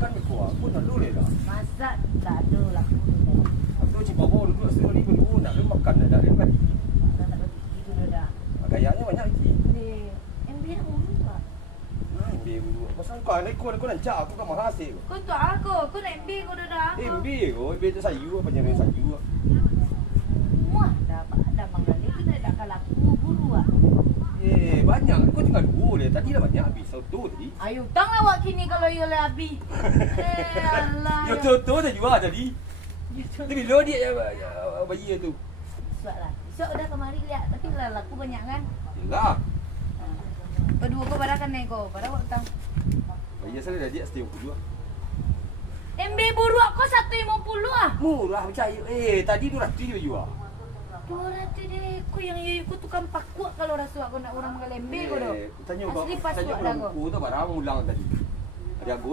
kan kuah pun tak boleh dah. Masa tak ada laku tadi. Aku cik bawa dulu setengah ribu dulu nak kena makan dah dia kan. Tak nak bagi gitu dah dah. Gayanya banyak lagi. Ni MB nak urus tak? MB dulu. Pasal kau naik kau nak aku kan mahal sih. Kau tu aku nak MB kau dah dah. MB tu sayu apa jenis sayu. Muah dah mangga ni kita dah kalah buru ah. Banyak. Kau tinggal dua dia. Tadi dah banyak habis. Satu tadi. Ayo tang awak kini kalau you le abi. Allah. Yo tu dah jual tadi. Tapi bila dia bayi tu. Esok lah. Esok dah kemari lihat tapi lah laku banyak kan. Yalah. Berdua kau barakan naik kau. Pada waktu tang. Bayi saya dah dia setengah jual. MB buru kau 150 ah. Murah percaya. Tadi 200 dia jual. 200 deh. Kau yang you tukang pakuak kalau rasa aku nak orang mengalembe kau dah. Tanya Asli kau. pas Tanya buat dah kau. Kau tu barang ulang tadi. Ada gua